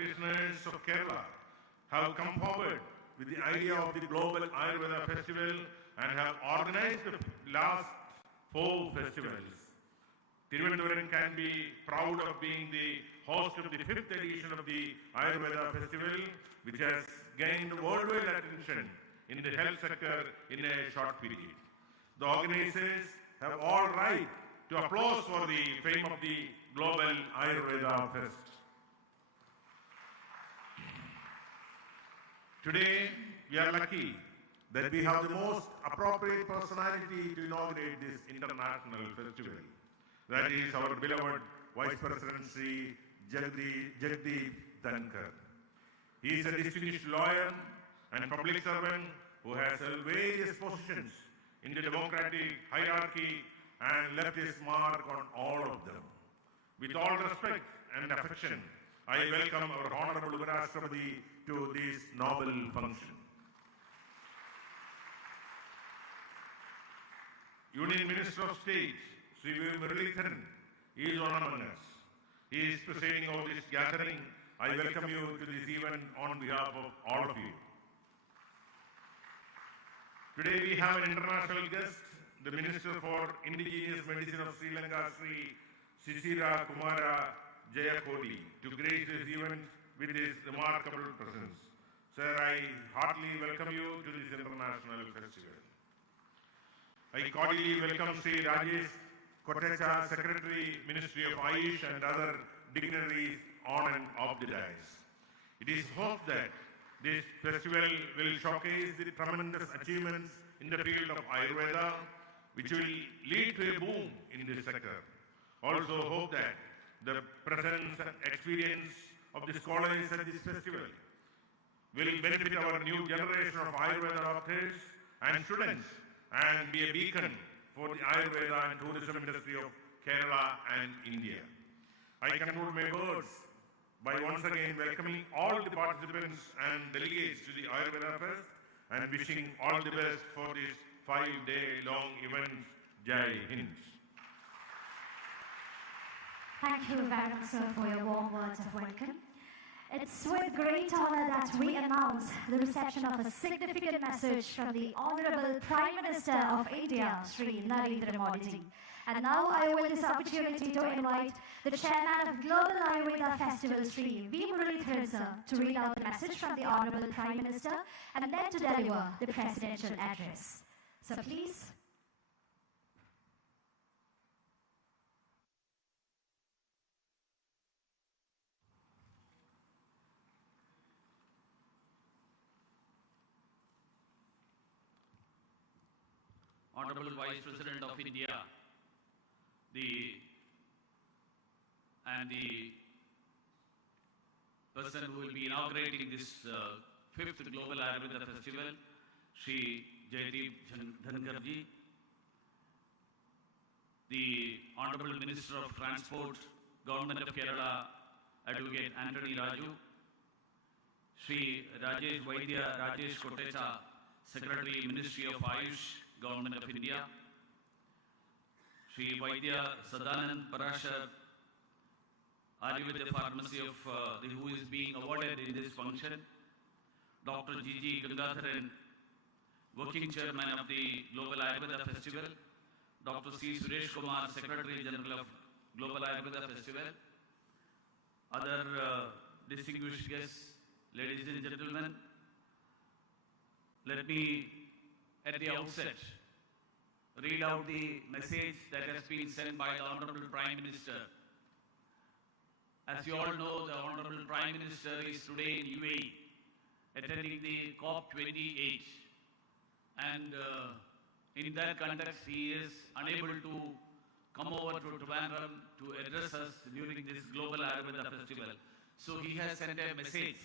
practitioners of Kerala have come forward with the idea of the Global Ayurveda Festival and have organized the last 4 festivals. Thiruvananthapuram can be proud of being the host of the 5th edition of the Ayurveda Festival, which has gained worldwide attention in the health sector in a short period. The organizers have all right to applause for the fame of the Global Ayurveda Fest. Today, we are lucky that we have the most appropriate personality to inaugurate this international festival. That is our beloved Vice President Sri Jagdeep Dhankar. He is a distinguished lawyer and public servant who has held various positions in the democratic hierarchy and left his mark on all of them. With all respect and affection, I welcome our Honorable Uparashtrapati to this noble function. Union Minister of State, Sri Muralidharan, is one among us. He is presiding over this gathering. I welcome you to this event on behalf of all of you. Today we have an international guest, the Minister for Indigenous Medicine of Sri Lanka, Sri Sisira Kumara Jayakodi, to grace this event with his remarkable presence. Sir, I heartily welcome you to this international festival. I cordially welcome Sri Rajesh Kotecha, Secretary, Ministry of Ayush, and other dignitaries on and off the dais. It is hoped that this festival will showcase the tremendous achievements in the field of Ayurveda, which will lead to a boom in this sector. Also hope that the presence and experience of the scholars at this festival will benefit our new generation of Ayurveda doctors and students and be a beacon for the Ayurveda and tourism industry of Kerala and India. I conclude my words by once again welcoming all the participants and delegates to the Ayurveda Fest and wishing all the best for this 5-day-long event. Jai Hind. Thank you very much, sir, for your warm words of welcome. It's with great honor that we announce the reception of a significant message from the Honorable Prime Minister of India, Sri Narendra Modi. And now I will this opportunity to invite the Chairman of Global Ayurveda Festival, Sri V. Muralidharan sir, to read out the message from the Honorable Prime Minister and then to deliver the presidential address. So please. Honorable Vice President of India, the person who will be inaugurating this 5th Global Ayurveda Festival, Sri Jagdeep Dhankar ji, the Honorable Minister of Transport, Government of Kerala, Advocate Anthony Raju, Sri Rajesh Kotecha, Secretary, Ministry of Ayush, Government of India, Sri Vaidya Sadanand Parashar, Ayurveda Pharmacy of who is being awarded in this function, Dr. G.G. Gangadharan, Working Chairman of the Global Ayurveda Festival, Dr. C. Suresh Kumar, Secretary General of Global Ayurveda Festival, other distinguished guests, ladies and gentlemen, let me at the outset read out the message that has been sent by the Honorable Prime Minister. As you all know, the Honorable Prime Minister is today in UAE attending the COP28, and in that context he is unable to come over to Trivandrum to address us during this Global Ayurveda Festival. So he has sent a message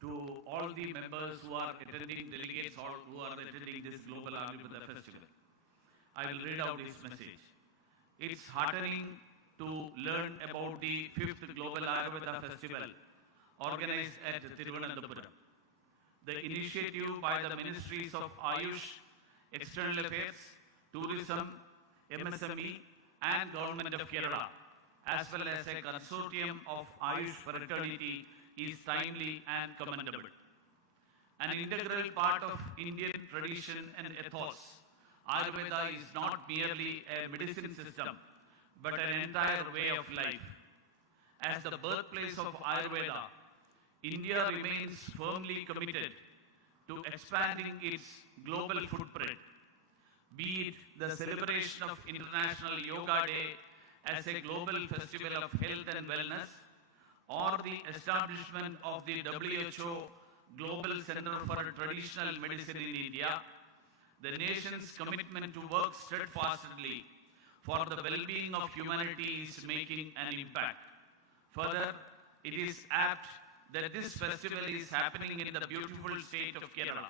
to all the members who are attending, delegates who are attending this Global Ayurveda Festival. I will read out this message. It's heartening to learn about the 5th Global Ayurveda Festival organized at Thiruvananthapuram. The initiative by the Ministries of Ayush, External Affairs, Tourism, MSME and Government of Kerala, as well as a consortium of Ayush fraternity, is timely and commendable. An integral part of Indian tradition and ethos, Ayurveda is not merely a medicine system, but an entire way of life. As the birthplace of Ayurveda, India remains firmly committed to expanding its global footprint, be it the celebration of International Yoga Day as a global festival of health and wellness, or the establishment of the WHO Global Center for Traditional Medicine in India. The nation's commitment to work steadfastly for the well-being of humanity is making an impact. Further, it is apt that this festival is happening in the beautiful state of Kerala.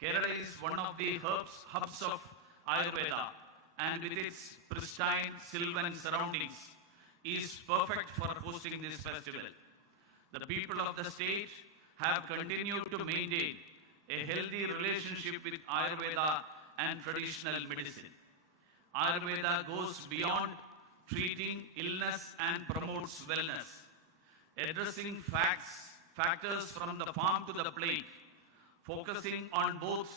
Kerala is one of the hubs of Ayurveda, and with its pristine sylvan surroundings, is perfect for hosting this festival. The people of the state have continued to maintain a healthy relationship with Ayurveda and traditional medicine. Ayurveda goes beyond treating illness and promotes wellness, addressing factors from the farm to the plate, focusing on both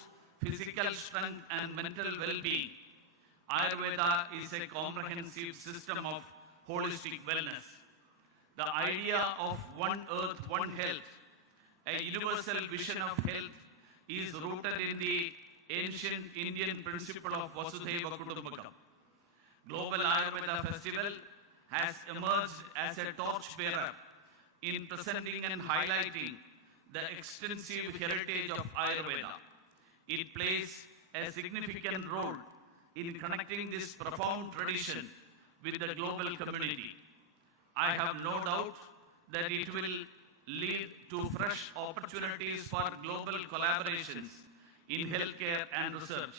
physical strength and mental well-being. Ayurveda is a comprehensive system of holistic wellness. The idea of one earth, one health, a universal vision of health, is rooted in the ancient Indian principle of Vasudhaiva Kutumbakam. Global Ayurveda Festival has emerged as a torchbearer in presenting and highlighting the extensive heritage of Ayurveda. It plays a significant role in connecting this profound tradition with the global community. I have no doubt that it will lead to fresh opportunities for global collaborations in healthcare and research.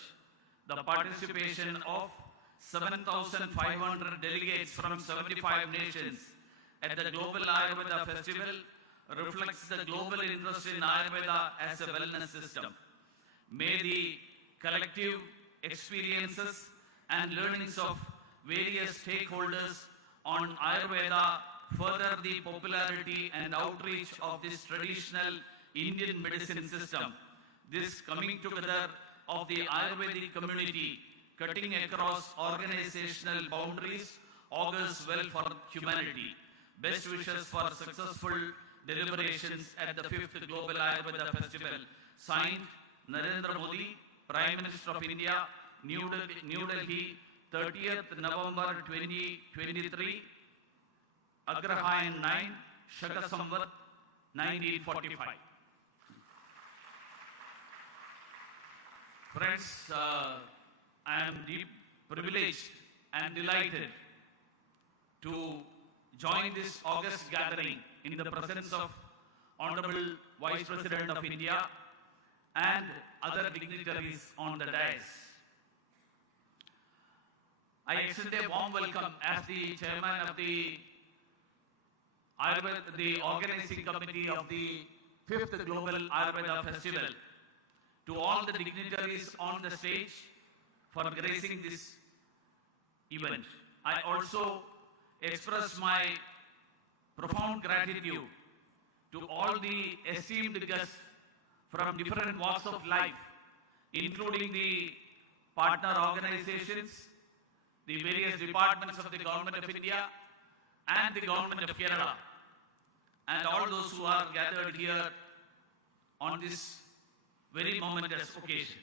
The participation of 7,500 delegates from 75 nations at the Global Ayurveda Festival reflects the global interest in Ayurveda as a wellness system. May the collective experiences and learnings of various stakeholders on Ayurveda further the popularity and outreach of this traditional Indian medicine system. This coming together of the Ayurvedic community, cutting across organizational boundaries, augurs well for humanity. Best wishes for successful deliberations at the 5th Global Ayurveda Festival. Signed, Narendra Modi, Prime Minister of India, New Delhi, 30th November 2023, Agrahayan 9, Shaka Samvat 1945. Friends, I am deep privileged and delighted to join this august gathering in the presence of Honorable Vice President of India and other dignitaries on the dais. I extend a warm welcome as the chairman of the organizing committee of the 5th Global Ayurveda Festival to all the dignitaries on the stage for gracing this event. I also express my profound gratitude to all the esteemed guests from different walks of life, including the partner organizations, the various departments of the Government of India and the Government of Kerala, and all those who are gathered here on this very momentous occasion.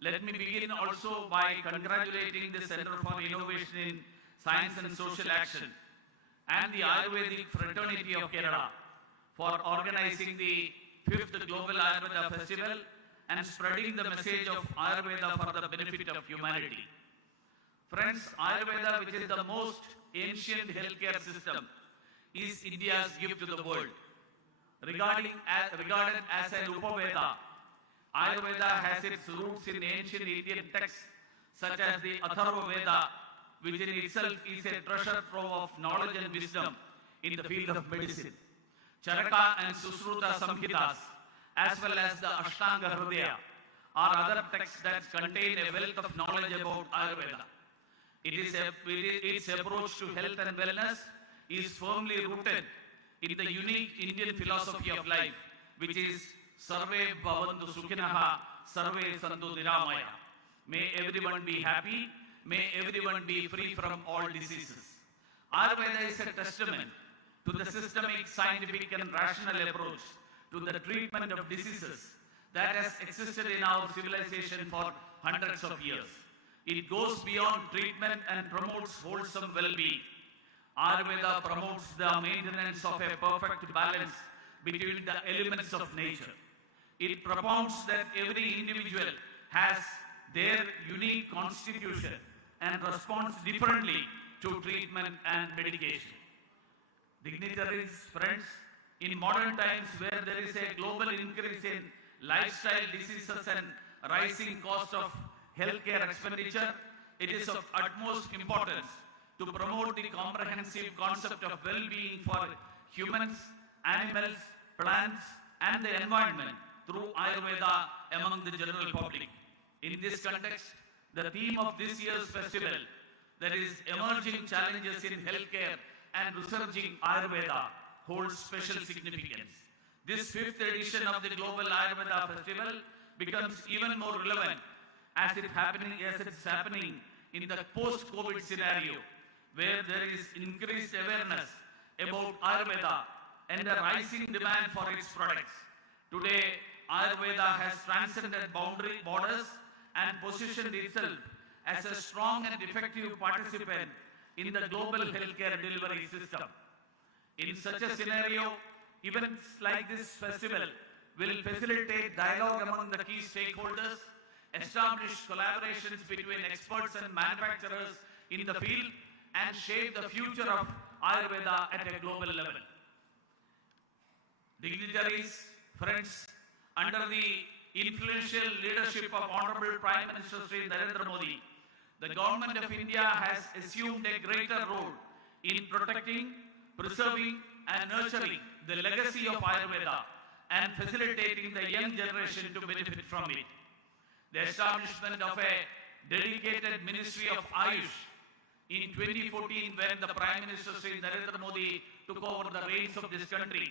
Let me begin also by congratulating the Center for Innovation in Science and Social Action and the Ayurvedic Fraternity of Kerala for organizing the 5th Global Ayurveda Festival and spreading the message of Ayurveda for the benefit of humanity. Friends, Ayurveda, which is the most ancient healthcare system, is India's gift to the world. Regarded as an Upaveda, Ayurveda has its roots in ancient Indian texts such as the Atharva Veda, which in itself is a treasure trove of knowledge and wisdom in the field of medicine. Charaka and Susruta Samhitas, as well as the Ashtanga Hridaya, are other texts that contain a wealth of knowledge about Ayurveda. Its approach to health and wellness is firmly rooted in the unique Indian philosophy of life, which is Sarve Bhavantu Sukhinaha, Sarve Santu Niramaya. May everyone be happy, may everyone be free from all diseases. Ayurveda is a testament to the systemic, scientific and rational approach to the treatment of diseases that has existed in our civilization for hundreds of years. It goes beyond treatment and promotes wholesome well-being. Ayurveda promotes the maintenance of a perfect balance between the elements of nature. It propounds that every individual has their unique constitution and responds differently to treatment and medication. Dignitaries, friends, in modern times where there is a global increase in lifestyle diseases and rising cost of healthcare expenditure, it is of utmost importance to promote the comprehensive concept of well-being for humans, animals, plants, and the environment through Ayurveda among the general public. In this context, the theme of this year's festival, that is emerging challenges in healthcare and resurging Ayurveda, holds special significance. This 5th edition of the Global Ayurveda Festival becomes even more relevant as it's happening in the post-COVID scenario, where there is increased awareness about Ayurveda and a rising demand for its products. Today, Ayurveda has transcended borders and positioned itself as a strong and effective participant in the global healthcare delivery system. In such a scenario, events like this festival will facilitate dialogue among the key stakeholders, establish collaborations between experts and manufacturers in the field, and shape the future of Ayurveda at a global level. Dignitaries, friends, under the influential leadership of Honorable Prime Minister Sri Narendra Modi, the Government of India has assumed a greater role in protecting, preserving, and nurturing the legacy of Ayurveda and facilitating the young generation to benefit from it. The establishment of a dedicated Ministry of Ayush in 2014, when the Prime Minister Sri Narendra Modi took over the reins of this country,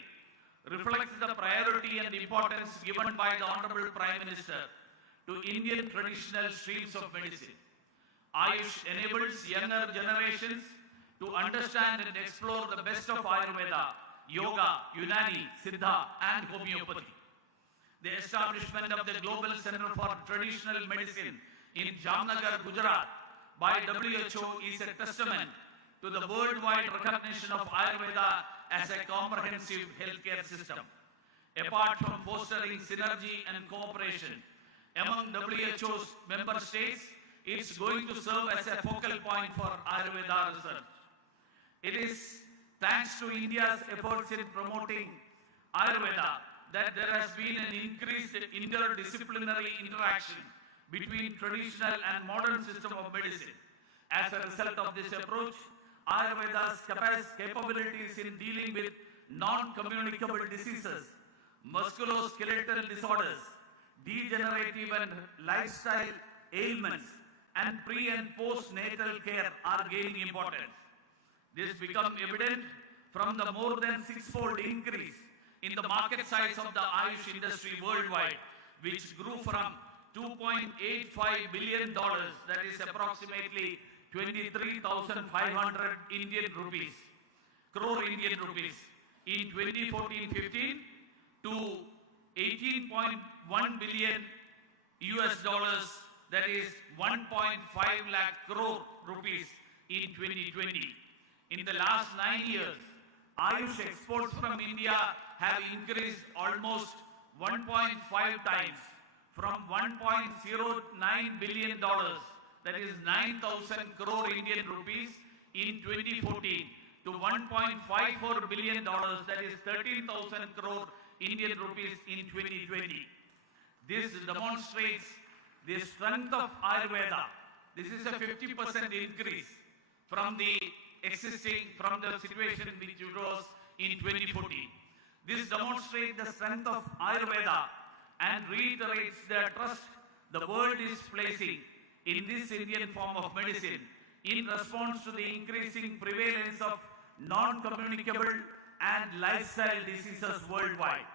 reflects the priority and importance given by the Honorable Prime Minister to Indian traditional streams of medicine. Ayush enables younger generations to understand and explore the best of Ayurveda, Yoga, Unani, Siddha, and homeopathy. The establishment of the Global Center for Traditional Medicine in Jamnagar, Gujarat, by WHO is a testament to the worldwide recognition of Ayurveda as a comprehensive healthcare system. Apart from fostering synergy and cooperation among WHO's member states, it's going to serve as a focal point for Ayurveda research. It is thanks to India's efforts in promoting Ayurveda that there has been an increased interdisciplinary interaction between traditional and modern system of medicine. As a result of this approach, Ayurveda's capabilities in dealing with non-communicable diseases, musculoskeletal disorders, degenerative and lifestyle ailments, and pre- and postnatal care are gaining importance. This becomes evident from the more than 6-fold increase in the market size of the Ayush industry worldwide, which grew from $2.85 billion, that is approximately 23,500 crore Indian rupees in 2014-15 to 18.1 billion US dollars, that is 1.5 lakh crore rupees in 2020. In the last 9 years, Ayush exports from India have increased almost 1.5 times, from $1.09 billion, that is 9,000 crore Indian rupees in 2014, to $1.54 billion, that is 13,000 crore Indian rupees in 2020. This demonstrates the strength of Ayurveda. This is a 50% increase from the situation which arose in 2014. This demonstrates the strength of Ayurveda and reiterates the trust the world is placing in this Indian form of medicine in response to the increasing prevalence of non-communicable and lifestyle diseases worldwide.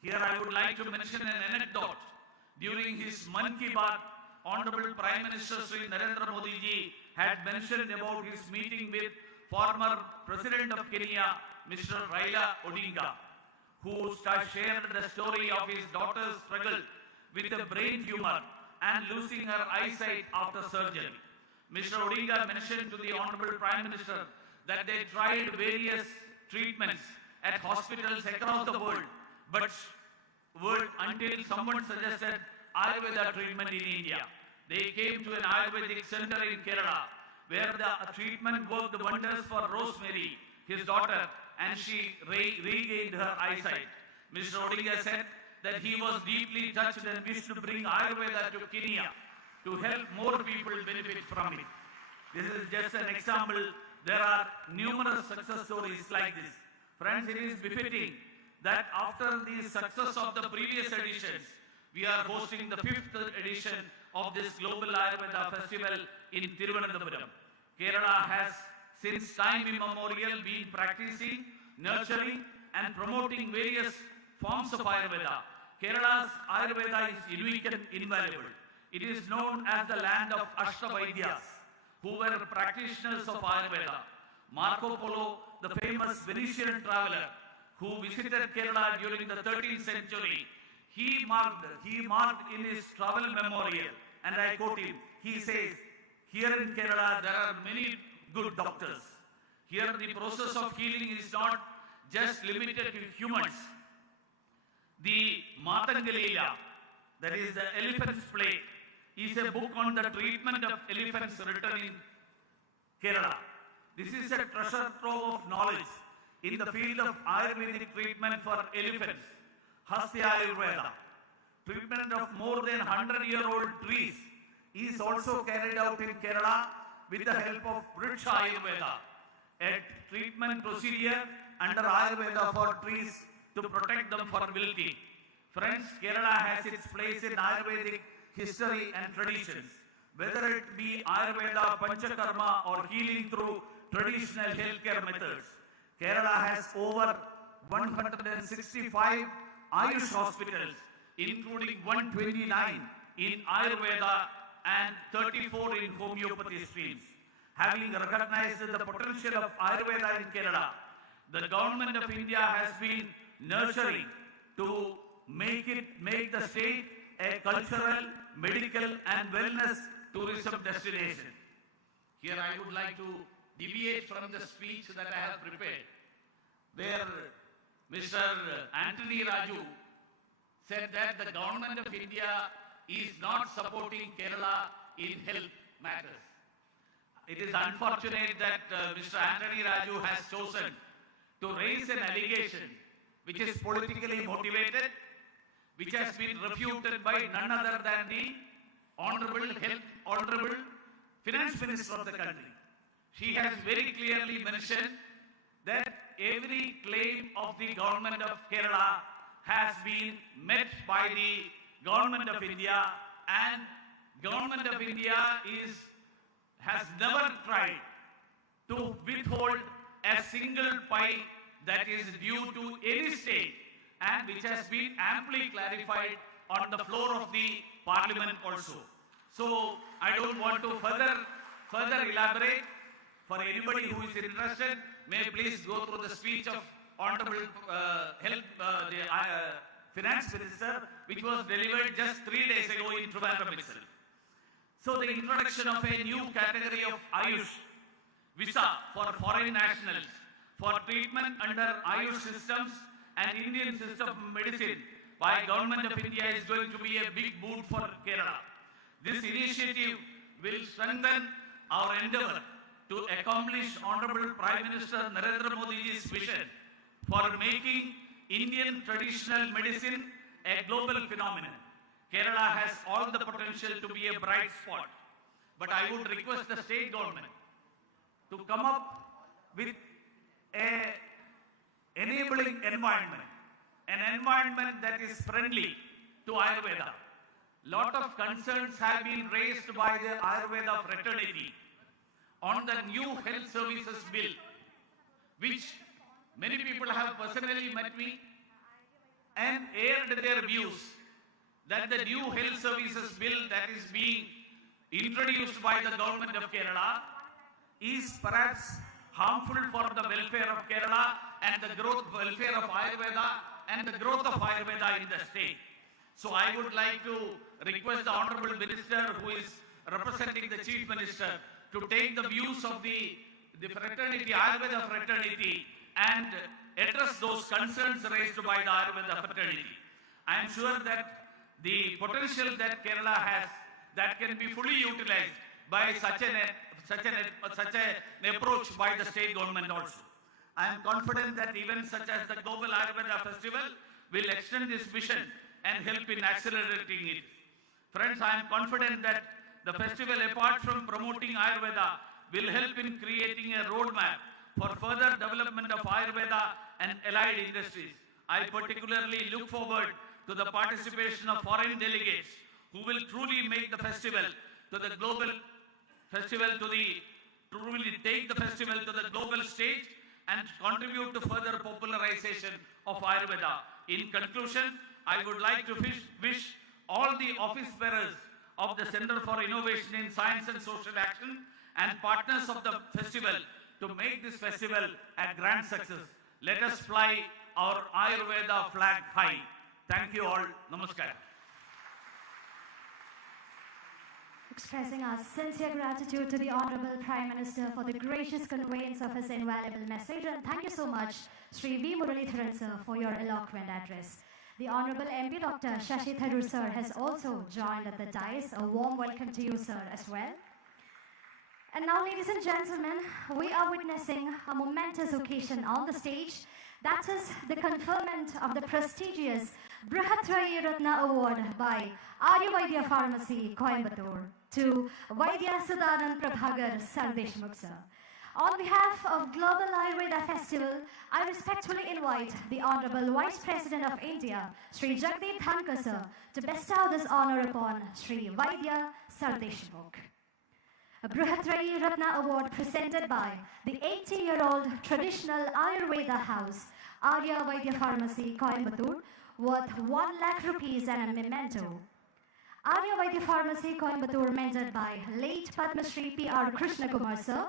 Here I would like to mention an anecdote. During his Mann Ki Baat, Honorable Prime Minister Sri Narendra Modi ji had mentioned about his meeting with former President of Kenya, Mr. Raila Odinga, who shared the story of his daughter's struggle with a brain tumor and losing her eyesight after surgery. Mr. Odinga mentioned to the Honorable Prime Minister that they tried various treatments at hospitals across the world, but until someone suggested Ayurveda treatment in India. They came to an Ayurvedic center in Kerala, where the treatment worked wonders for Rosemary, his daughter, and she regained her eyesight. Mr. Odinga said that he was deeply touched and wished to bring Ayurveda to Kenya to help more people benefit from it. This is just an example. There are numerous success stories like this. Friends, it is befitting that after the success of the previous editions, we are hosting the 5th edition of this Global Ayurveda Festival in Thiruvananthapuram. Kerala has since time immemorial been practicing, nurturing and promoting various forms of Ayurveda. Kerala's Ayurveda is unique and invaluable. It is known as the land of Ashtavaidyas, who were practitioners of Ayurveda. Marco Polo, the famous Venetian traveler, who visited Kerala during the 13th century, he marked in his travel memorial, and I quote him, he says, here in Kerala there are many good doctors. Here the process of healing is not just limited to humans. The Matangalila, that is the elephant's plate, is a book on the treatment of elephants written in Kerala. This is a treasure trove of knowledge in the field of Ayurvedic treatment for elephants. Hasya Ayurveda, treatment of more than 100-year-old trees, is also carried out in Kerala with the help of Vriksha Ayurveda, a treatment procedure under Ayurveda for trees to protect them from wilting. Friends, Kerala has its place in Ayurvedic history and traditions, whether it be Ayurveda, Panchakarma or healing through traditional healthcare methods. Kerala has over 165 Ayush hospitals, including 129 in Ayurveda and 34 in homeopathy streams. Having recognized the potential of Ayurveda in Kerala, the government of India has been nurturing to make the state a cultural, medical and wellness tourism destination. Here I would like to deviate from the speech that I have prepared, where Mr. Anthony Raju said that the government of India is not supporting Kerala in health matters. It is unfortunate that Mr. Anthony Raju has chosen to raise an allegation which is politically motivated, which has been refuted by none other than the Honorable Finance Minister of the country. She has very clearly mentioned that every claim of the government of Kerala has been met by the government of India, and government of India has never tried to withhold a single pie that is due to any state, and which has been amply clarified on the floor of the parliament also. So I don't want to further elaborate. For anybody who is interested, may please go through the speech of Honorable Finance Minister, which was delivered just 3 days ago in Trivandrum itself. So the introduction of a new category of Ayush visa for foreign nationals for treatment under Ayush systems and Indian system of medicine by Government of India is going to be a big boon for Kerala. This initiative will strengthen our endeavor to accomplish Honorable Prime Minister Narendra Modi's vision for making Indian traditional medicine a global phenomenon. Kerala has all the potential to be a bright spot, but I would request the state government to come up with an enabling environment, an environment that is friendly to Ayurveda. Lot of concerns have been raised by the Ayurveda fraternity on the new health services bill, which Many people have personally met me and aired their views that the new health services bill that is being introduced by the government of Kerala is perhaps harmful for the welfare of Kerala and the welfare of Ayurveda and the growth of Ayurveda in the state. So I would like to request the Honorable Minister who is representing the Chief Minister to take the views of the fraternity, Ayurveda fraternity, and address those concerns raised by the Ayurveda fraternity. I am sure that the potential that Kerala has that can be fully utilized by such an approach by the state government also. I am confident that events such as the Global Ayurveda Festival will extend this vision and help in accelerating it. Friends, I am confident that the festival, apart from promoting Ayurveda, will help in creating a roadmap for further development of Ayurveda and allied industries. I particularly look forward to the participation of foreign delegates who will truly make the festival to the global festival truly take the festival to the global stage and contribute to further popularization of Ayurveda. In conclusion, I would like to wish all the office bearers of the Center for Innovation in Science and Social Action and partners of the festival to make this festival a grand success. Let us fly our Ayurveda flag high. Thank you all. Namaskar. Expressing our sincere gratitude to the Honorable Prime Minister for the gracious conveyance of his invaluable message, and thank you so much, Sri V. Muralidharan sir, for your eloquent address. The Honorable MP Dr. Shashi Tharoor sir has also joined at the dais. A warm welcome to you, sir, as well. And now, ladies and gentlemen, we are witnessing a momentous occasion on the stage. That is the conferment of the prestigious Brihatrayi Ratna Award by Arya Vaidya Pharmacy, Coimbatore, to Vaidya Sadanand Prabhagar Sardeshmukh sir. On behalf of Global Ayurveda Festival, I respectfully invite the Honorable Vice President of India, Sri Jagdeep Dhankar sir, to bestow this honor upon Sri Vaidya Sardeshmukh. A Brihatrayi Ratna Award presented by the 80-year-old traditional Ayurveda house, Arya Vaidya Pharmacy, Coimbatore, worth 1 lakh rupees and a memento. Arya Vaidya Pharmacy, Coimbatore, mentored by late Padma Shri P.R. Krishna Kumar sir.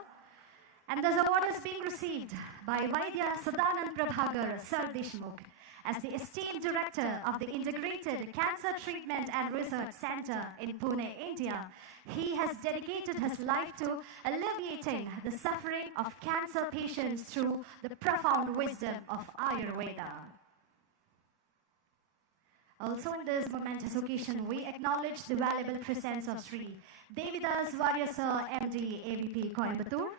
And this award is being received by Vaidya Sadanand Prabhagar Sardeshmukh as the esteemed director of the Integrated Cancer Treatment and Research Center in Pune, India. He has dedicated his life to alleviating the suffering of cancer patients through the profound wisdom of Ayurveda. Also in this momentous occasion, we acknowledge the valuable presence of Sri Devidas Varya sir, MD, ABP, Coimbatore.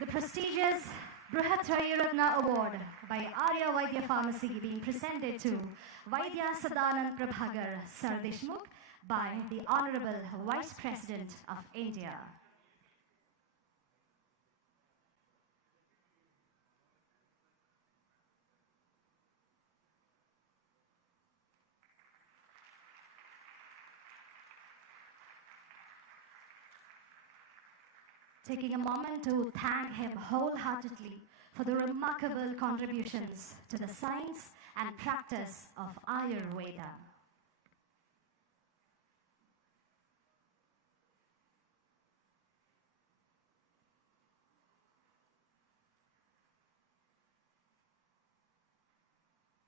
The prestigious Brihatrayi Ratna Award by Arya Vaidya Pharmacy being presented to Vaidya Sadanand Prabhagar Sardeshmukh by the Honorable Vice President of India. Taking a moment to thank him wholeheartedly for the remarkable contributions to the science and practice of Ayurveda.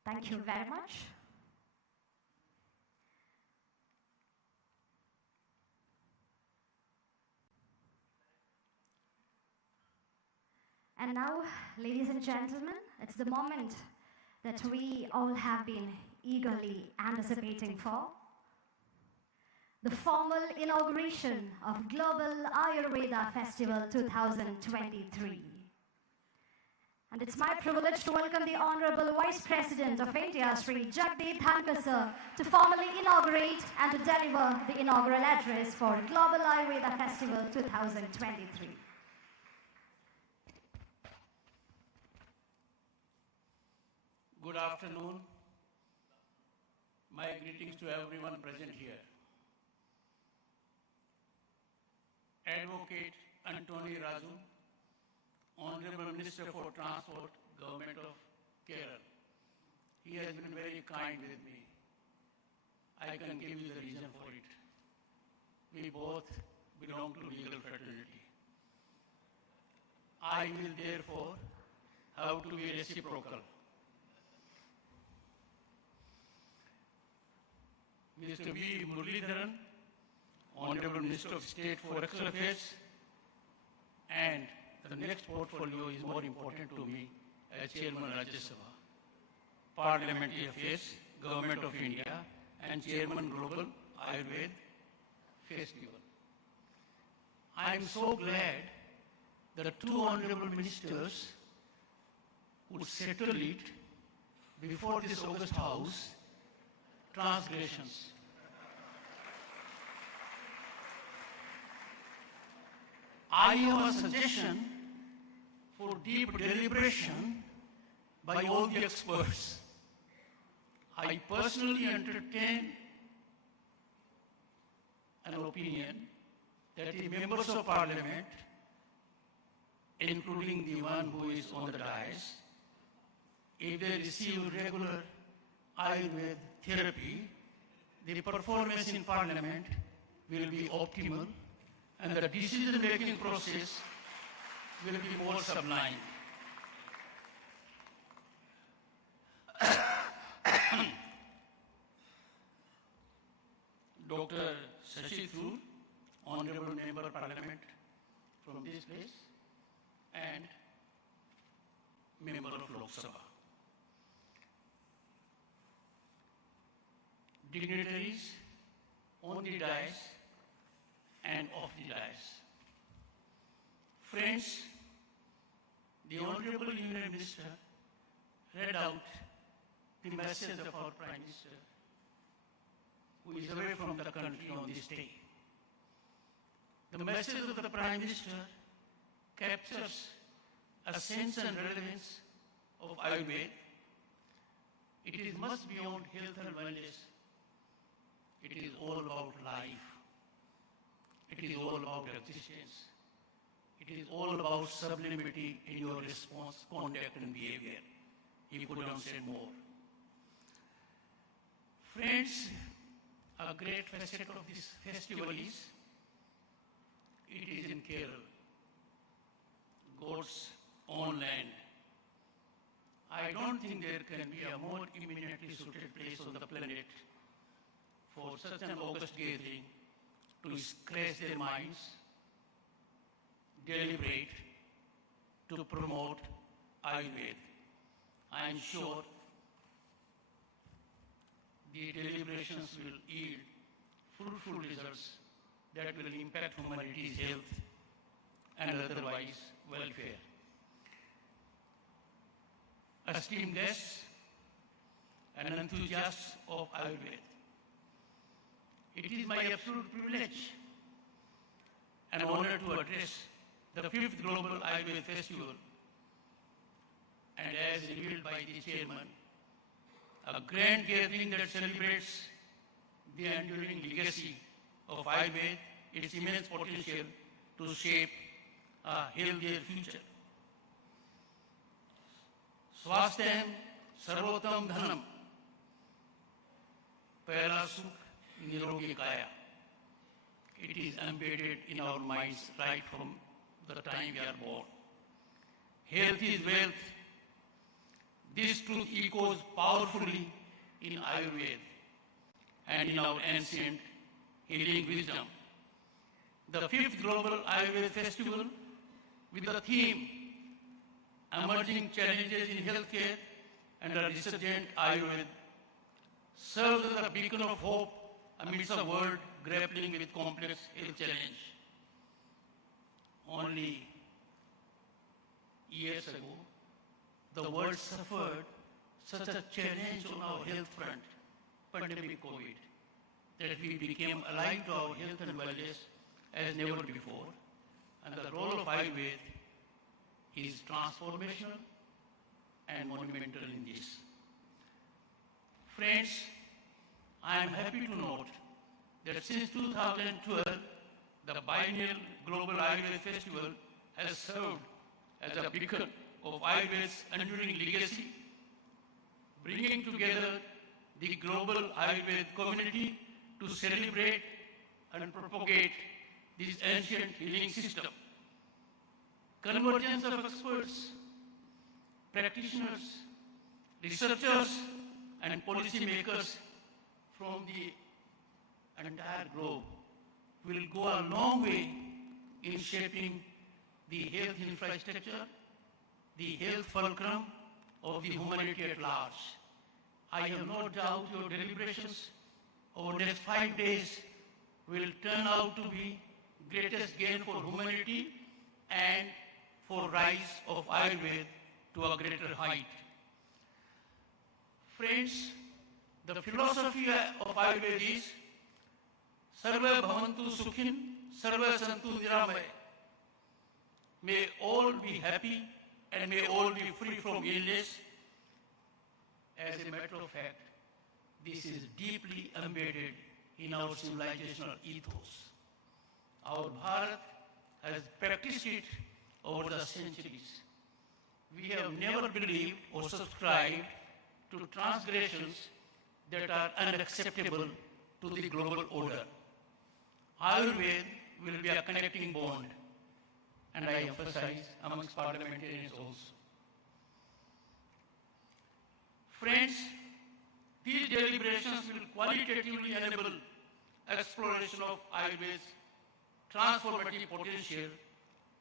Thank you very much. And now, ladies and gentlemen, it's the moment that we all have been eagerly anticipating for. The formal inauguration of Global Ayurveda Festival 2023. And it's my privilege to welcome the Honorable Vice President of India, Sri Jagdeep Dhankar sir, to formally inaugurate and to deliver the inaugural address for Global Ayurveda Festival 2023. Good afternoon. My greetings to everyone present here. Advocate Antony Raju, Honorable Minister for Transport, Government of Kerala. He has been very kind with me. I can give you the reason for it. We both belong to legal fraternity. I will therefore have to be reciprocal. Mr. V. Muralidharan, Honorable Minister of State for External Affairs, and the next portfolio is more important to me as Chairman Rajya Sabha, Parliamentary Affairs, Government of India, and Chairman Global Ayurveda Festival. I am so glad that the two honorable ministers would settle it before this August House transgressions. I have a suggestion for deep deliberation by all the experts. I personally entertain an opinion that the members of parliament, including the one who is on the dais, if they receive regular Ayurveda therapy, the performance in parliament will be optimal and the decision-making process will be more sublime. Dr. Shashi Tharoor, Honorable Member of Parliament from this place and Member of Lok Sabha. Dignitaries on the dais and off the dais. Friends, the Honorable Union Minister read out the message of our Prime Minister, who is away from the country on this day. The message of the Prime Minister captures a sense and relevance of Ayurveda. It is much beyond health and wellness. It is all about life. It is all about existence. It is all about sublimity in your response, conduct, and behavior. He could not say more. Friends, a great facet of this festival is it is in Kerala, God's own land. I don't think there can be a more eminently suited place on the planet for such an august gathering to scratch their minds, deliberate, to promote Ayurveda. I am sure the deliberations will yield fruitful results that will impact humanity's health and otherwise welfare. Esteemed guests and enthusiasts of Ayurveda, it is my absolute privilege and honor to address the 5th Global Ayurveda Festival, and as revealed by the chairman, a grand gathering that celebrates the enduring legacy of Ayurveda, its immense potential to shape a healthier future. Swastham Sarvotam Dhanam, Pehla Sukh Nirogi Kaya. It is embedded in our minds right from the time we are born. Health is wealth. This truth echoes powerfully in Ayurveda and in our ancient healing wisdom. The 5th Global Ayurveda Festival, with the theme Emerging Challenges in Healthcare and a Resurgent Ayurveda, serves as a beacon of hope amidst a world grappling with complex health challenges. Only years ago, the world suffered such a challenge on our health front, pandemic COVID, that we became alive to our health and wellness as never before. And the role of Ayurveda is transformational and monumental in this. Friends, I am happy to note that since 2012, the biennial Global Ayurveda Festival has served as a beacon of Ayurved's enduring legacy, bringing together the global Ayurveda community to celebrate and propagate this ancient healing system. Convergence of experts, practitioners, researchers, and policymakers from the entire globe will go a long way in shaping the health infrastructure, the health fulcrum of the humanity at large. I have no doubt your deliberations over the next 5 days will turn out to be greatest gain for humanity and for rise of Ayurveda to a greater height. Friends, the philosophy of Ayurveda is Sarva Bhavantu Sukhin, Sarva Santu Niramaya. May all be happy and may all be free from illness. As a matter of fact, this is deeply embedded in our civilizational ethos. Our Bharat has practiced it over the centuries. We have never believed or subscribed to transgressions that are unacceptable to the global order. Ayurveda will be a connecting bond, and I emphasize amongst parliamentarians also. Friends, these deliberations will qualitatively enable exploration of Ayurveda's transformative potential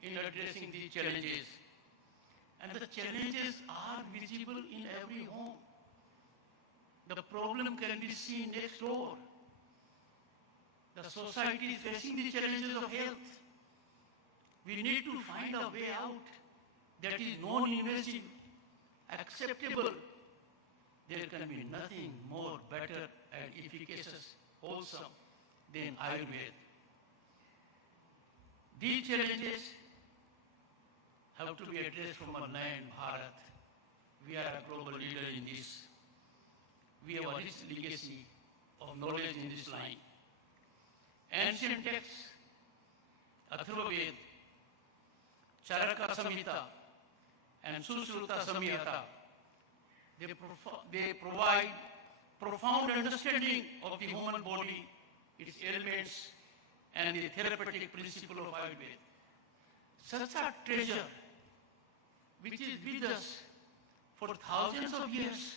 in addressing these challenges. And the challenges are visible in every home. The problem can be seen next door. The society is facing the challenges of health. We need to find a way out that is non-invasive, acceptable. There can be nothing more better and efficacious, wholesome than Ayurveda. These challenges have to be addressed from our land, Bharat. We are a global leader in this. We have a rich legacy of knowledge in this line. Ancient texts, Atharva Veda, Charaka Samhita, and Sushruta Samhita, they provide profound understanding of the human body, its ailments, and the therapeutic principle of Ayurveda. Such a treasure, which is with us for thousands of years,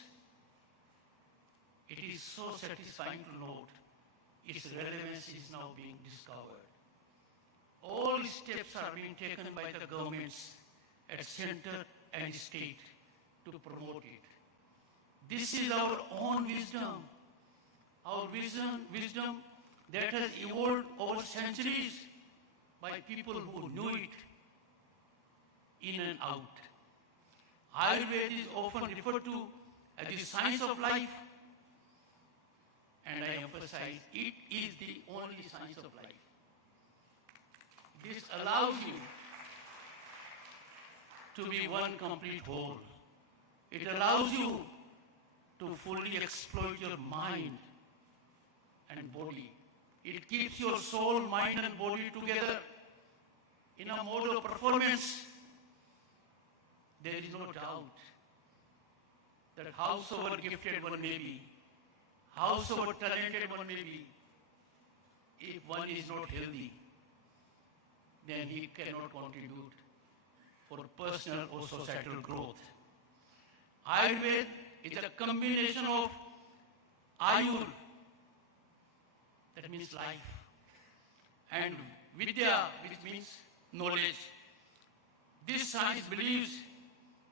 it is so satisfying to note its relevance is now being discovered. All steps are being taken by the governments at center and state to promote it. This is our own wisdom, our wisdom that has evolved over centuries by people who knew it in and out. Ayurveda is often referred to as the science of life, and I emphasize it is the only science of life. This allows you to be one complete whole. It allows you to fully exploit your mind and body. It keeps your soul, mind, and body together in a mode of performance. There is no doubt that howsoever gifted one may be, howsoever talented one may be, if one is not healthy, then he cannot contribute for personal or societal growth. Ayurveda is a combination of Ayur, that means life, and Vidya, which means knowledge. This science believes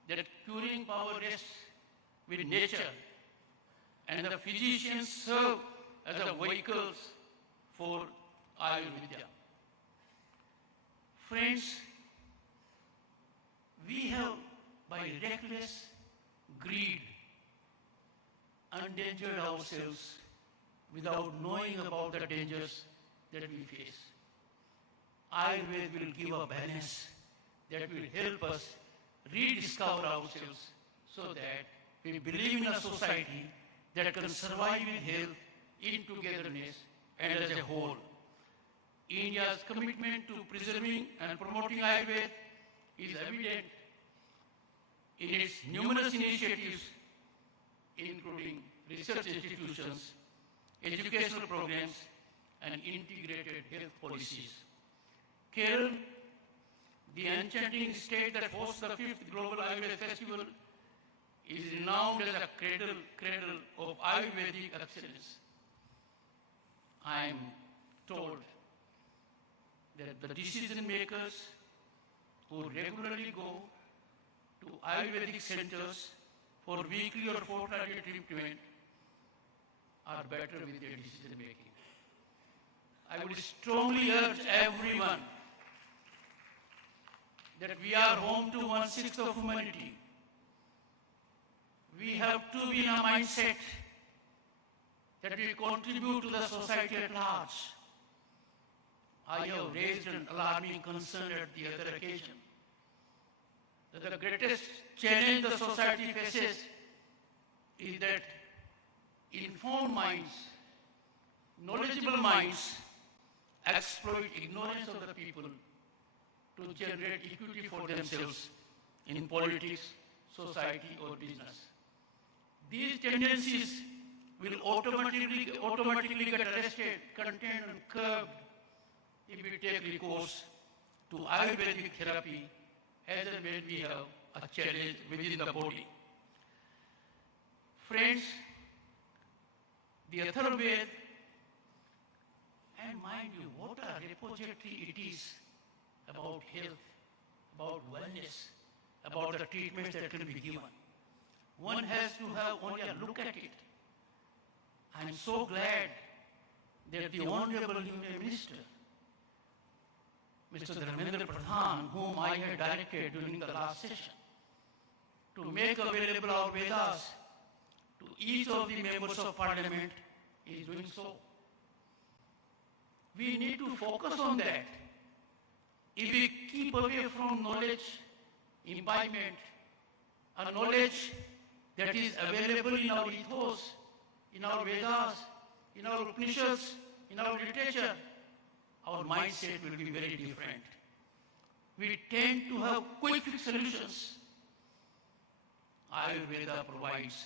that curing power rests with nature, and the physicians serve as the vehicles for Ayurveda. Friends, we have, by reckless greed, endangered ourselves without knowing about the dangers that we face. Ayurveda will give a balance that will help us rediscover ourselves so that we believe in a society that can survive in health, in togetherness, and as a whole. India's commitment to preserving and promoting Ayurveda is evident in its numerous initiatives, including research institutions, educational programs, and integrated health policies. Kerala, the enchanting state that hosts the 5th Global Ayurveda Festival, is renowned as a cradle of Ayurvedic excellence. I am told that the decision makers who regularly go to Ayurvedic centers for weekly or fortnightly treatment are better with their decision making. I would strongly urge everyone that we are home to 1/6 of humanity. We have to be in a mindset that we contribute to the society at large. I have raised an alarming concern at the other occasion that the greatest challenge the society faces is that informed minds, knowledgeable minds exploit ignorance of the people to generate equity for themselves in politics, society, or business. These tendencies will automatically get arrested, contained, and curbed if we take recourse to Ayurvedic therapy as and when we have a challenge within the body. Friends, the Atharvaveda, and mind you, what a repository it is about health, about wellness, about the treatments that can be given. One has to have only a look at it. I am so glad that the Honorable Union Minister, Mr. Dharmendra Pradhan, whom I had directed during the last session, to make available our Vedas to each of the members of Parliament, is doing so. We need to focus on that. If we keep away from knowledge, imbibement, a knowledge that is available in our ethos, in our Vedas, in our Upanishads, in our literature, our mindset will be very different. We tend to have quick solutions. Ayurveda provides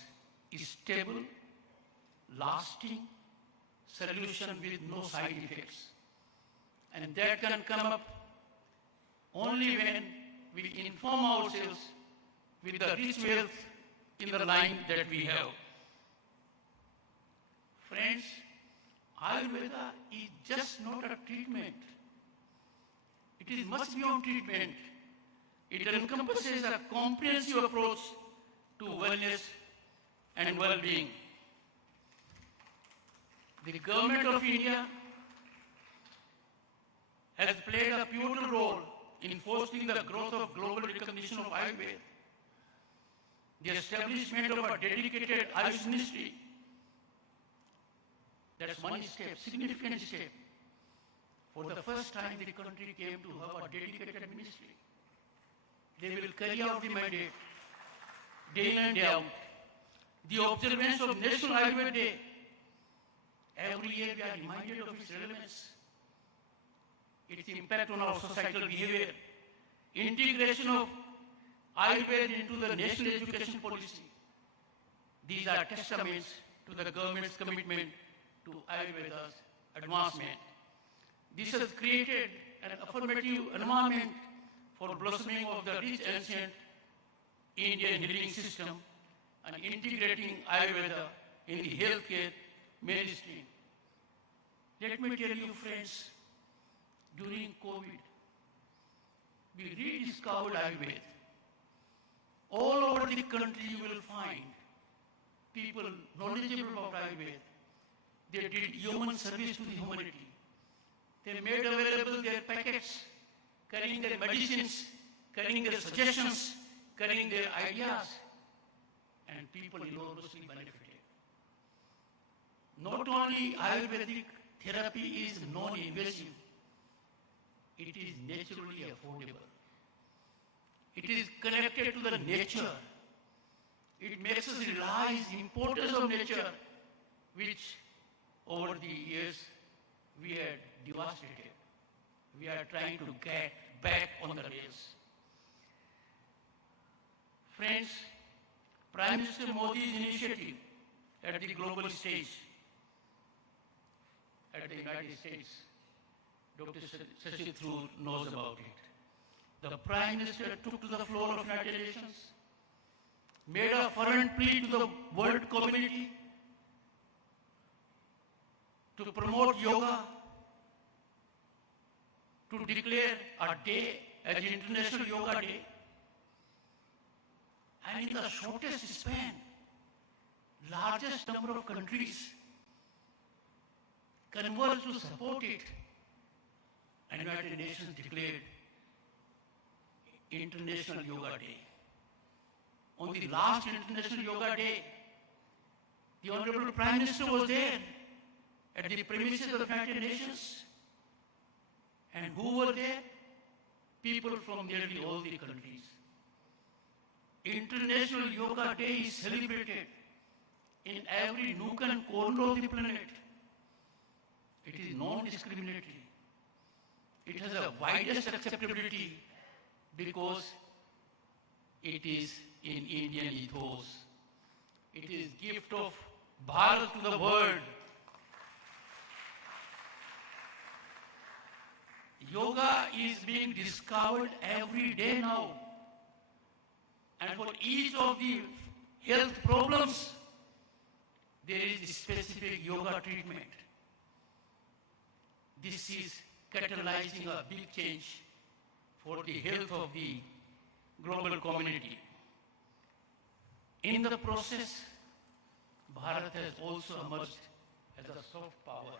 a stable, lasting solution with no side effects. And that can come up only when we inform ourselves with the rich wealth in the line that we have. Friends, Ayurveda is just not a treatment. It is much beyond treatment. It encompasses a comprehensive approach to wellness and well-being. The Government of India has played a pivotal role in fostering the growth of global recognition of Ayurveda. The establishment of a dedicated Ayush ministry, that's one step, significant step. For the first time, the country came to have a dedicated ministry. They will carry out the mandate day in and day out. The observance of National Ayurveda Day, every year we are reminded of its relevance, its impact on our societal behavior, integration of Ayurveda into the national education policy. These are testaments to the government's commitment to Ayurveda's advancement. This has created an affirmative environment for blossoming of the rich ancient Indian healing system and integrating Ayurveda in the healthcare mainstream. Let me tell you, friends, during COVID, we rediscovered Ayurveda. All over the country you will find people knowledgeable about Ayurveda. They did human service to the humanity. They made available their packets, carrying their medicines, carrying their suggestions, carrying their ideas, and people enormously benefited. Not only Ayurvedic therapy is non-invasive, it is naturally affordable. It is connected to the nature. It makes us realize the importance of nature, which over the years we had devastated. We are trying to get back on the rails. Friends, Prime Minister Modi's initiative at the global stage, at the United States, Dr. Shashi Tharoor knows about it. The Prime Minister took to the floor of United Nations, made a fervent plea to the world community to promote yoga, to declare a day as International Yoga Day. And in the shortest span, largest number of countries converged to support it, and United Nations declared International Yoga Day. On the last International Yoga Day, the Honorable Prime Minister was there at the premises of the United Nations. And who were there? People from nearly all the countries. International Yoga Day is celebrated in every nook and corner of the planet. It is non-discriminatory. It has the widest acceptability because it is in Indian ethos. It is gift of Bharat to the world. Yoga is being discovered every day now. And for each of the health problems, there is a specific yoga treatment. This is catalyzing a big change for the health of the global community. In the process, Bharat has also emerged as a soft power.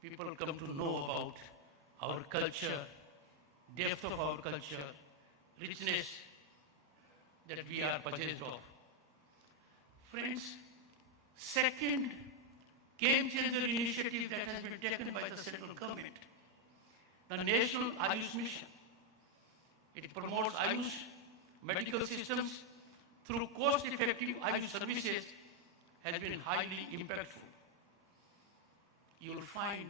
People come to know about our culture, depth of our culture, richness that we are possessed of. Friends, second game-changer initiative that has been taken by the central government, the National Ayush Mission. It promotes Ayush medical systems through cost-effective Ayush services has been highly impactful. You will find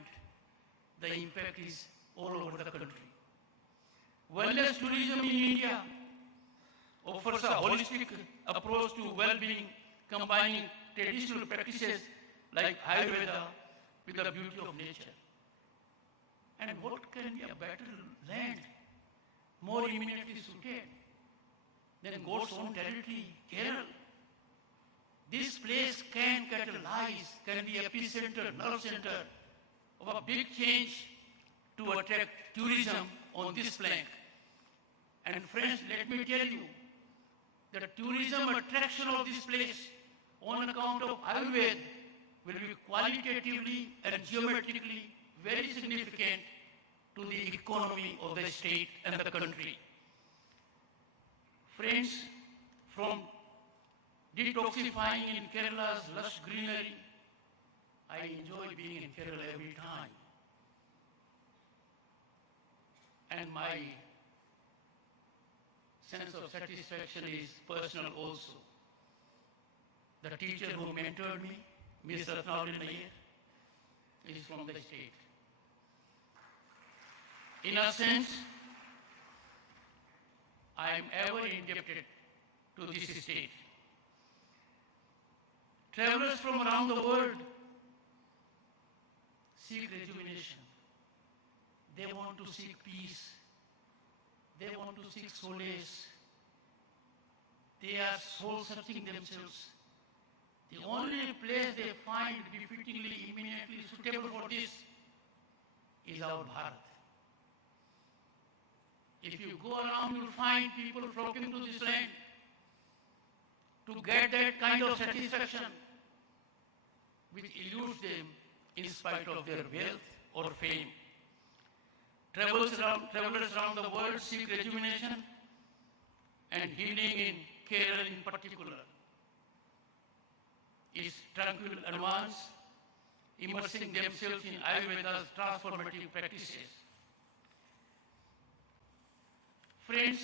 the impact is all over the country. Wellness tourism in India offers a holistic approach to well-being, combining traditional practices like Ayurveda with the beauty of nature. And what can be a better land, more eminently suited than God's own territory, Kerala? This place can catalyze, can be epicenter, nerve center of a big change to attract tourism on this flank. And friends, let me tell you, that the tourism attraction of this place on account of Ayurveda will be qualitatively and geometrically very significant to the economy of the state and the country. Friends, from detoxifying in Kerala's lush greenery, I enjoy being in Kerala every time. And my sense of satisfaction is personal also. The teacher who mentored me, Ms. Ratnavali Nair, is from the state. In a sense, I am ever indebted to this state. Travelers from around the world seek rejuvenation. They want to seek peace. They want to seek solace. They are soul-searching themselves. The only place they find befittingly, eminently suitable for this is our Bharat. If you go around, you'll find people flocking to this land to get that kind of satisfaction which eludes them in spite of their wealth or fame. Travelers around the world seek rejuvenation and healing in Kerala in particular. Is tranquil advance, immersing themselves in Ayurveda's transformative practices. Friends,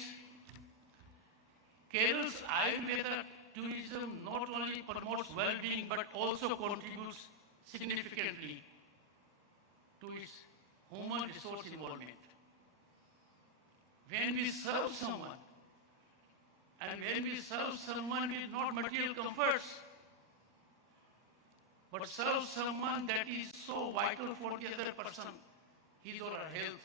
Kerala's Ayurveda tourism not only promotes well-being but also contributes significantly to its human resource involvement. When we serve someone And when we serve someone with not material comforts, but serve someone that is so vital for the other person, his or her health,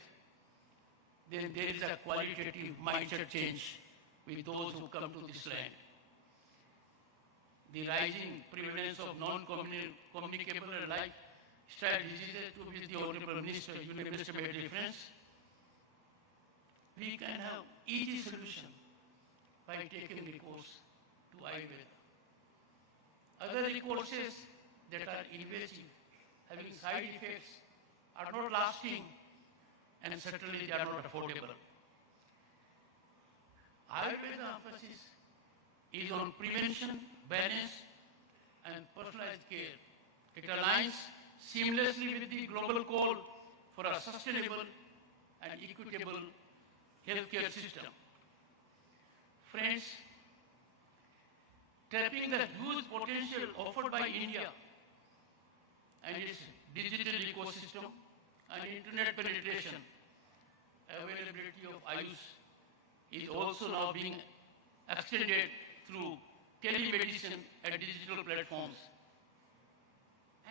then there is a qualitative mindset change with those who come to this land. The rising prevalence of non-communicable and lifestyle diseases, to which the Honorable Minister, Union Minister made reference, we can have easy solution by taking recourse to Ayurveda. Other recourses that are invasive, having side effects, are not lasting, and certainly they are not affordable. Ayurveda emphasis is on prevention, balance, and personalized care. It aligns seamlessly with the global call for a sustainable and equitable healthcare system. Friends, tapping the huge potential offered by India and its digital ecosystem and internet penetration, availability of Ayush is also now being extended through telemedicine and digital platforms.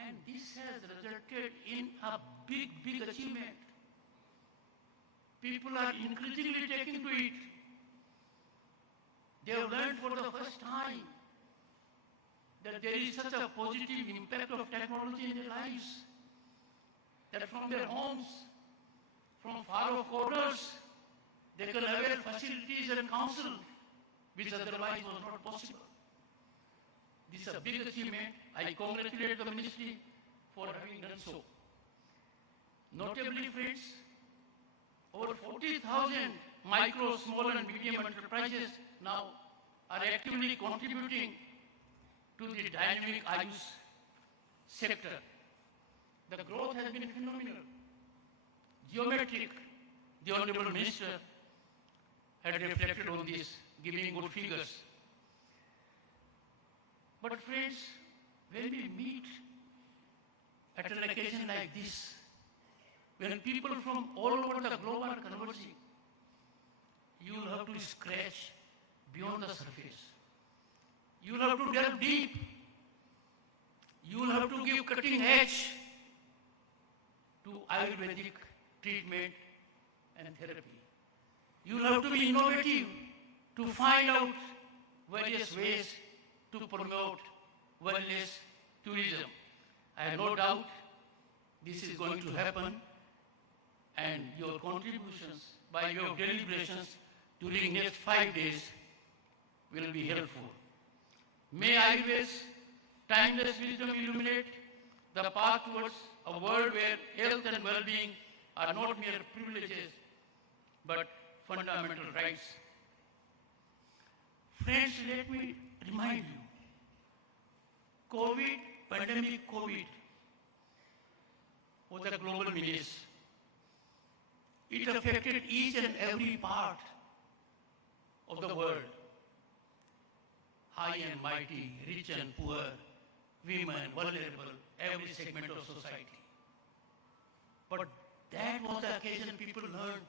And this has resulted in a big achievement. People are increasingly taking to it. They have learned for the first time that there is such a positive impact of technology in their lives, that from their homes, from far-off quarters, they can avail facilities and counsel which otherwise was not possible. This is a big achievement. I congratulate the ministry for having done so. Notably, friends, over 40,000 micro, small and medium enterprises now are actively contributing to the dynamic Ayush sector. The growth has been phenomenal, geometric. The Honorable Minister had reflected on this, giving good figures. But friends, when we meet at an occasion like this, when people from all over the globe are conversing, you will have to scratch beyond the surface. You will have to delve deep. You will have to give cutting edge to Ayurvedic treatment and therapy. You will have to be innovative to find out various ways to promote wellness tourism. I have no doubt this is going to happen, and your contributions by your deliberations during next 5 days will be helpful. May Ayurveda's timeless wisdom illuminate the path towards a world where health and well-being are not mere privileges, but fundamental rights. Friends, let me remind you, pandemic COVID, was a global menace. It affected each and every part of the world. High and mighty, rich and poor, women, vulnerable, every segment of society. But that was the occasion people learned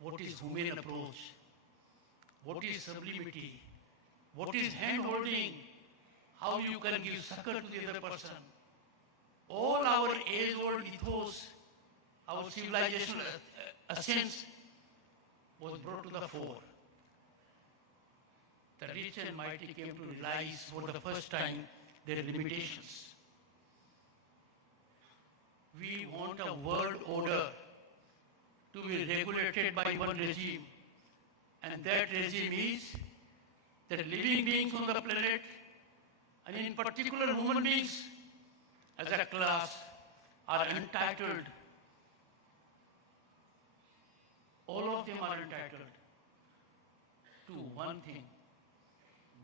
what is humane approach, what is sublimity, what is hand-holding, how you can give succor to the other person. All our age-old ethos, our civilizational essence was brought to the fore. The rich and mighty came to realize for the first time their limitations. We want a world order to be regulated by one regime, and that regime is that living beings on the planet, and in particular human beings as a class, are entitled, all of them are entitled to one thing: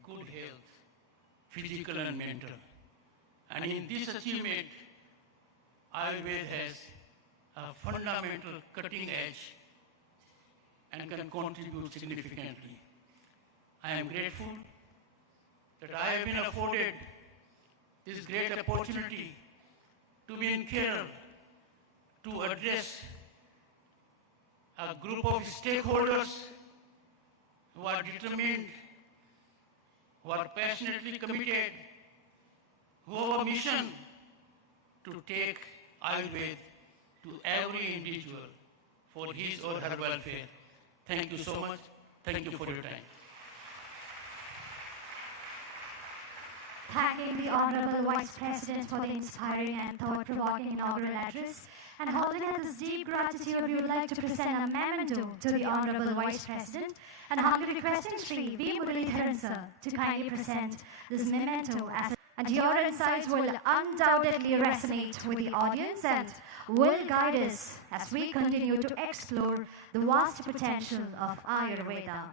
good health, physical and mental. And in this achievement, Ayurveda has a fundamental cutting edge and can contribute significantly. I am grateful that I have been afforded this great opportunity to be in Kerala to address a group of stakeholders who are determined, who are passionately committed, who have a mission to take Ayurveda to every individual for his or her welfare. Thank you so much. Thank you for your time. Thanking the Honorable Vice President for the inspiring and thought-provoking inaugural address, and holding out this deep gratitude, we would like to present a memento to the Honorable Vice President, and humbly requesting Sri V. Muralidharan sir to kindly present this memento and your insights will undoubtedly resonate with the audience and will guide us as we continue to explore the vast potential of Ayurveda,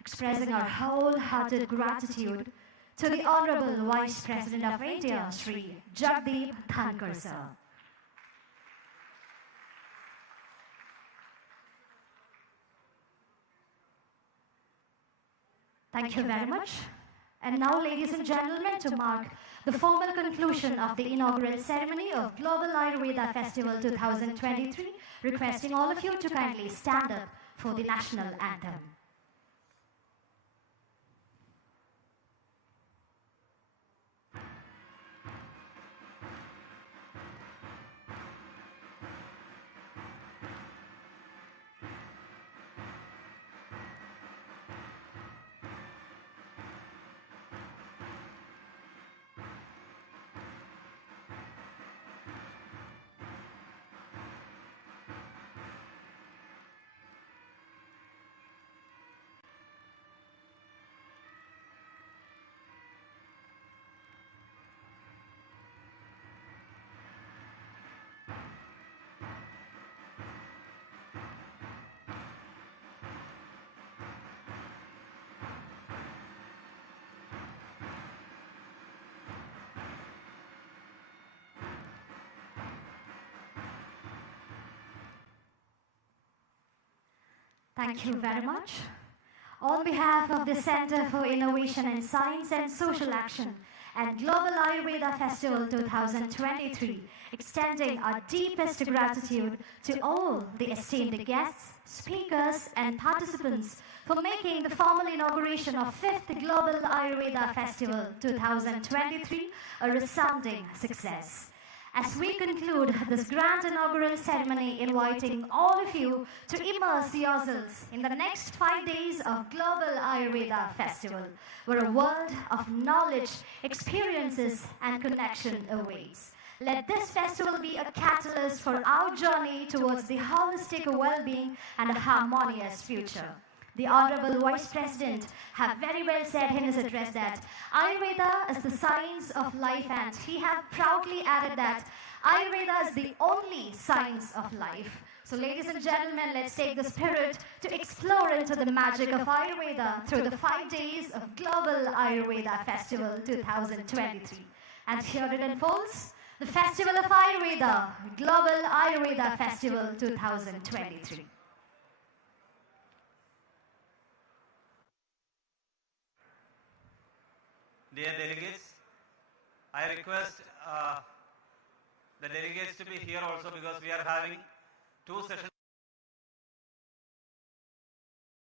expressing our wholehearted gratitude to the Honorable Vice President of India, Sri Jagdeep Dhankar sir. Thank you very much. And now, ladies and gentlemen, to mark the formal conclusion of the inaugural ceremony of Global Ayurveda Festival 2023, requesting all of you to kindly stand up for the national anthem. Thank you very much. On behalf of the Center for Innovation in Science and Social Action and Global Ayurveda Festival 2023, extending our deepest gratitude to all the esteemed guests, speakers, and participants for making the formal inauguration of 5th Global Ayurveda Festival 2023 a resounding success. As we conclude this grand inaugural ceremony, inviting all of you to immerse yourselves in the next 5 days of Global Ayurveda Festival, where a world of knowledge, experiences, and connection awaits. Let this festival be a catalyst for our journey towards the holistic well-being and a harmonious future. The Honorable Vice President have very well said in his address that Ayurveda is the science of life, and he have proudly added that Ayurveda is the only science of life. So ladies and gentlemen, let's take the spirit to explore into the magic of Ayurveda through the 5 days of Global Ayurveda Festival 2023. And here it unfolds, the Festival of Ayurveda, Global Ayurveda Festival 2023. Dear delegates, I request the delegates to be here also because we are having 2 sessions.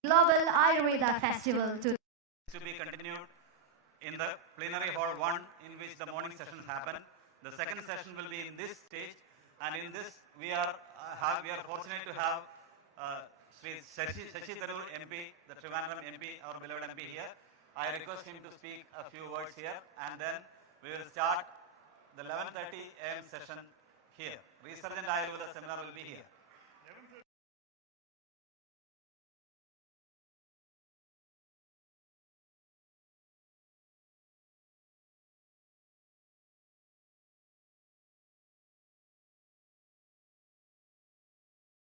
Global Ayurveda Festival to be continued in the plenary hall 1 in which the morning sessions happen. The second session will be in this stage, and in this we are fortunate to have Sri Shashi Tharoor MP, the Trivandrum MP, our beloved MP here. I request him to speak a few words here, and then we will start the 11:30 a.m. session here. Resurgent Ayurveda seminar will be here.